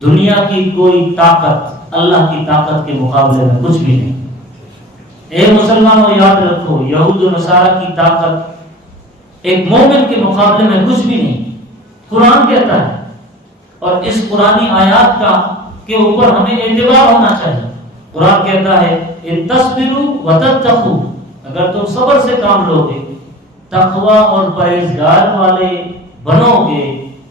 دنیا کی کوئی طاقت اللہ کی طاقت کے مقابلے میں کچھ بھی نہیں۔ اے مسلمانوں یاد رکھو، یہود و نصارہ کی طاقت ایک مومن کے مقابلے میں کچھ بھی نہیں۔ قرآن کہتا ہے، اور اس قرآنی آیات کا کے اوپر ہمیں اعتبار ہونا چاہیے۔ قرآن کہتا ہے ان تصبروا وتتقوا، اگر تم صبر سے کام لو گے، تقوی اور پرہیزگار والے بنو گے،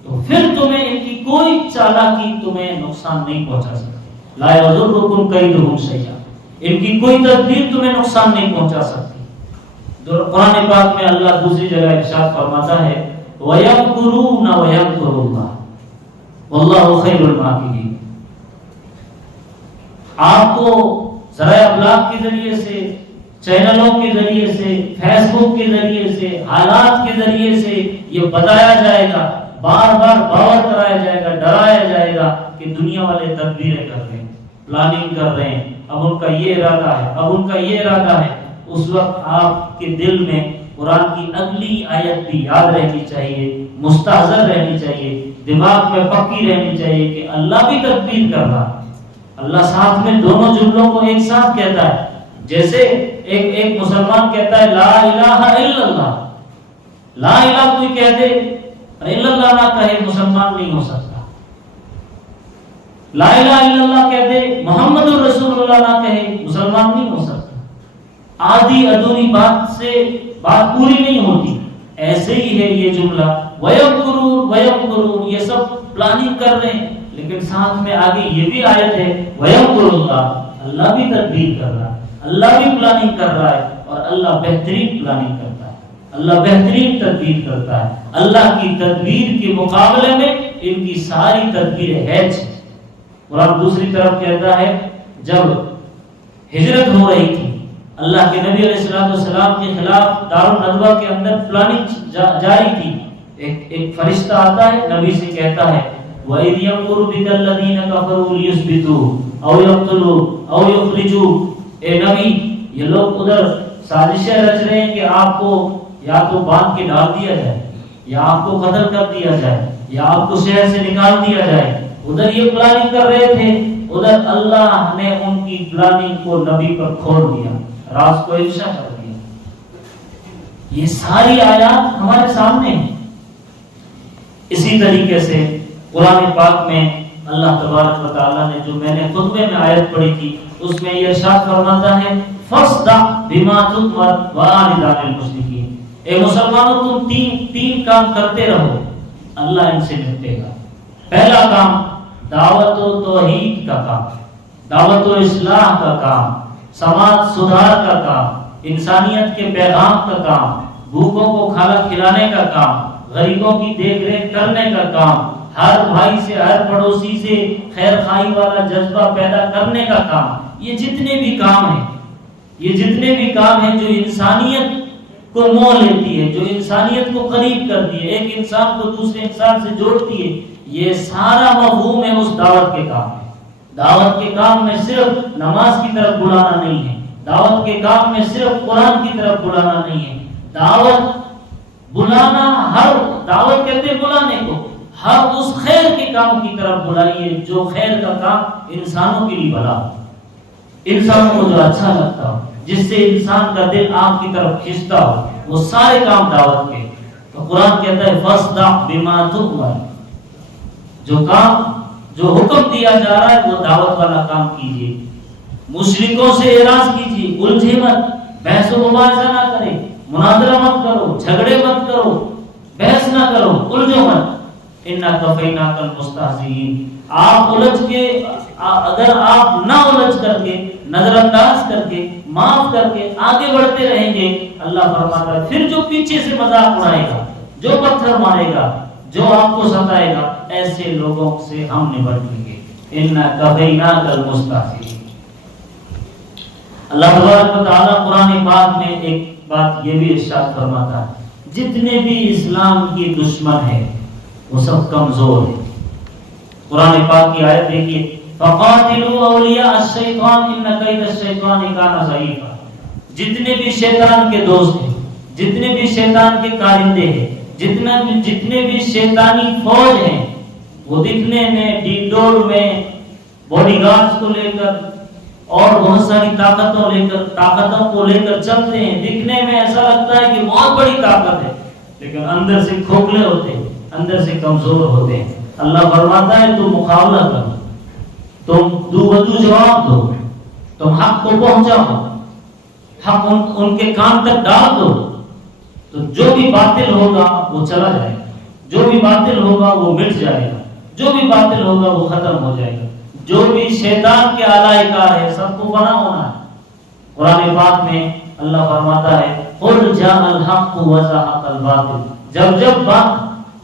تو پھر تمہیں ان کی کوئی چالاکی تمہیں نقصان نہیں پہنچا سکتی۔ لا یضرکم کیدہم شیئا، ان کی کوئی تدبیر تمہیں نقصان نہیں پہنچا سکتی۔ قرآن پاک میں اللہ دوسری جگہ ارشاد فرماتا ہے وَيَمْكُرُونَ وَيَمْكُرُ اللَّهُ وَاللَّهُ خَيْرُ الْمَاكِرِينَ۔ آپ کو ذرائع ابلاغ کے ذریعے سے، چینلوں کے ذریعے سے، فیس بک کے ذریعے سے، حالات کے ذریعے سے یہ بتایا جائے گا، بار بار باور کرایا جائے گا، ڈرایا جائے گا کہ دنیا والے تدبیریں کر رہے ہیں، پلاننگ کر رہے ہیں، اب ان کا یہ ارادہ ہے، اب ان کا یہ ارادہ ہے۔ اس وقت آپ کے دل میں قرآن کی اگلی آیت بھی یاد رہنی چاہیے، مستحضر رہنی چاہیے، دماغ میں پکی رہنی چاہیے کہ اللہ بھی تدبیر کر رہا ہے۔ اللہ ساتھ میں دونوں جملوں کو ایک ساتھ کہتا ہے، جیسے ایک مسلمان کہتا ہے لا الہ الا اللہ، لا الہ کوئی کہہ دے الا اللہ نہ کہے مسلمان نہیں ہو سکتا، لا الہ الا اللہ کہہ دے محمد رسول اللہ نہ کہے مسلمان نہیں ہو سکتا۔ آدھی ادھوری بات سے بات پوری نہیں ہوتی۔ ایسے ہی ہے یہ جملہ وَيَمْكُرُونَ وَيَمْكُرُونَ، یہ سب پلاننگ کر رہے ہیں، لیکن ساتھ میں آگے یہ بھی آیت ہے وَيَمْكُرُ اللَّهُ، اللہ بھی تدبیر کر رہا ہے، اللہ بھی پلاننگ کر رہا ہے، اور اللہ بہترین پلاننگ کرتا ہے، اللہ بہترین تدبیر کرتا ہے۔ اللہ کی تدبیر کے مقابلے میں ان کی ساری تدبیریں ہیچ ہیں۔ قرآن دوسری طرف کہتا ہے جب ہجرت ہو رہی تھی، اللہ کے نبی علیہ السلام کے خلاف دارالندوہ کے اندر پلاننگ جاری تھی، ایک فرشتہ آتا ہے نبی سے کہتا ہے وَإِذْ يَمْكُرُ بِكَ الَّذِينَ كَفَرُوا لِيُثْبِتُوكَ أَوْ يَقْتُلُوكَ أَوْ يُخْرِجُوكَ۔ اے نبی، یہ لوگ ادھر سازشیں رچ رہے ہیں کہ آپ کو یا تو باندھ کے ڈال دیا جائے، یا آپ کو قتل کر دیا جائے، یا آپ کو شہر سے نکال دیا جائے۔ ادھر یہ پلاننگ کر رہے تھے، ادھر اللہ نے ان کی پلاننگ کو نبی پر کھول دیا، راز کو افشا کر دیا۔ یہ ساری آیات ہمارے سامنے ہیں۔ اسی طریقے سے قرآن پاک میں اللہ تبارک و تعالیٰ نے جو میں نے خطبے میں آیت پڑھی تھی، اس میں یہ ارشاد فرماتا ہے فَاصْدَعْ بِمَا تُؤْمَرُ وَأَعْرِضْ عَنِ الْمُشْرِكِينَ۔ اے مسلمانوں تم تین کام کرتے رہو، اللہ ان سے نپٹے گا۔ پہلا کام دعوت و توحید کا کام، دعوت و اصلاح کا کام، سماج سدھار کا کام، انسانیت کے پیغام کا کام، بھوکوں کو کھانا کھلانے کا کام، غریبوں کی دیکھ ریکھ کرنے کا کام، ہر بھائی سے ہر پڑوسی سے خیر خواہی والا جذبہ پیدا کرنے کا کام۔ یہ جتنے بھی کام ہیں، یہ جتنے بھی کام ہیں جو انسانیت کو مو لیتی ہے، جو انسانیت کو قریب کرتی ہے، ایک انسان کو دوسرے انسان سے جوڑتی ہے، یہ سارا مفہوم ہے اس دعوت کے کام میں۔ دعوت کے کام میں صرف نماز کی طرف بلانا نہیں ہے، دعوت کے کام میں صرف قرآن کی طرف بلانا نہیں ہے، دعوت بلانا، ہر دعوت کہتے ہیں بلانے کو، ہر اس خیر کے کام کی طرف بلائیے جو خیر کا کام انسانوں کے لیے بھلا ہو، انسانوں کو جو اچھا لگتا ہو، جس سے انسان کا دل آپ کی طرف کھنچتا ہو، وہ سارے کام دعوت کے۔ تو قرآن کہتا ہے فَاصْدَعْ بِمَا تُؤْمَرُ، جو حکم دیا جا رہا ہے وہ دعوت والا کام کیجیے، مشرکوں سے اعراض کیجیے، الجھے مت، بحث و مباحثہ نہ کرے، مناظرہ مت کرو، جھگڑے مت کرو، بحث نہ کرو، الجھو مت۔ اِنَّا كَفَيْنَاكَ الْمُسْتَهْزِئِينَ، آپ الجھ کے، اگر آپ نہ الجھ کر کے، نظر انداز کر کے، معاف کر کے آگے بڑھتے رہیں گے، اللہ فرماتا ہے پھر جو پیچھے سے مذاق اڑائے گا، جو پتھر مارے گا، جو آپ کو ستائے گا، ایسے لوگوں سے ہم نبٹ لیں گے۔ اِنَّا كَفَيْنَاكَ الْمُسْتَهْزِئِينَ۔ اللہ تبارک و تعالیٰ قرآن پاک میں ایک بات یہ بھی ارشاد فرماتا ہے جتنے بھی اسلام کے دشمن ہیں وہ سب کمزور ہیں۔ قرآن پاک کی آیت دیکھیے فَقَاتِلُوا أَوْلِيَاءَ الشَّيْطَانِ إِنَّ كَيْدَ الشَّيْطَانِ كَانَ ضَعِيفًا۔ جتنے بھی شیطان کے دوست ہیں، جتنے بھی شیطان کے کارندے ہیں، جتنے بھی شیطانی فوج ہیں، وہ دکھنے میں ڈیڈول میں باڈی گارڈز کو لے کر اور بہت ساری طاقتوں کو لے کر چلتے ہیں، دکھنے میں ایسا لگتا ہے کہ بہت بڑی طاقت ہے، لیکن اندر سے کھوکھلے ہوتے ہیں، اندر سے کمزور ہوتے ہیں۔ اللہ فرماتا ہے تم مقابلہ کرو، تم دو بدو جواب دو، تم حق کو پہنچاؤ، حق ان کے کان تک ڈال دو، تو جو بھی باطل ہوگا وہ چلا جائے گا، جو بھی باطل ہوگا وہ مٹ جائے گا، جو بھی باطل ہوگا وہ ختم ہو جائے گا۔ جو بھی شیطان کے آلائے کار ہے سب کو بنا ہونا ہے۔ قرآن پاک میں اللہ فرماتا ہے قل جاء الحق وزهق الباطل، جب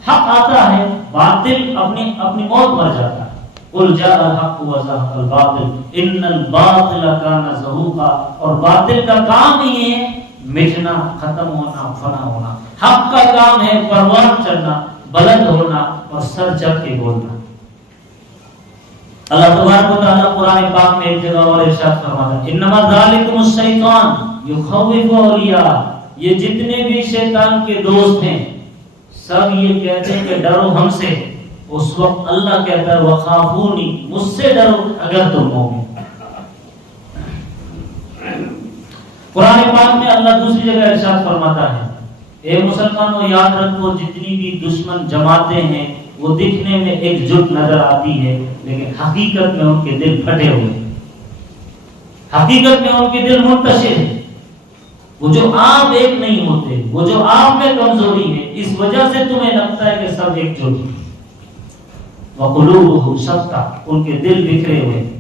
حق آتا ہے باطل اپنی موت مر جاتا ہے۔ قل جاء الحق وزهق الباطل ان الباطل كان زهوقا، اور باطل کا کام ہی ہے مٹنا، ختم ہونا، فنا ہونا۔ حق کا کام ہے پروان چڑھنا، بلند ہونا اور سر چڑھ کے بولنا۔ اللہ تبارک و تعالیٰ قرآن پاک میں ایک جگہ اور ارشاد فرماتا ہے انما ذالکم الشیطان یخوف اولیاء، یہ جتنے بھی شیطان کے دوست ہیں سب یہ کہتے ہیں کہ ڈرو ہم سے۔ اس وقت اللہ کہتا ہے وخافونی، مجھ سے ڈرو اگر تم مومن۔ قرآن پاک میں اللہ دوسری جگہ ارشاد فرماتا ہے اے مسلمانوں یاد رکھو جتنی بھی دشمن جماعتیں ہیں وہ دکھنے میں ایک جٹ نظر آتی ہے، لیکن حقیقت میں ان کے دل پھٹے ہوئے ہیں، حقیقت میں ان کے دل منتشر ہیں۔ وہ جو آپ ایک نہیں ہوتے، وہ جو آپ میں کمزوری ہے، اس وجہ سے تمہیں لگتا ہے کہ سب ایک جٹ ہیں۔ وقلوبہم شتیٰ، ان کے دل بکھرے ہوئے ہیں۔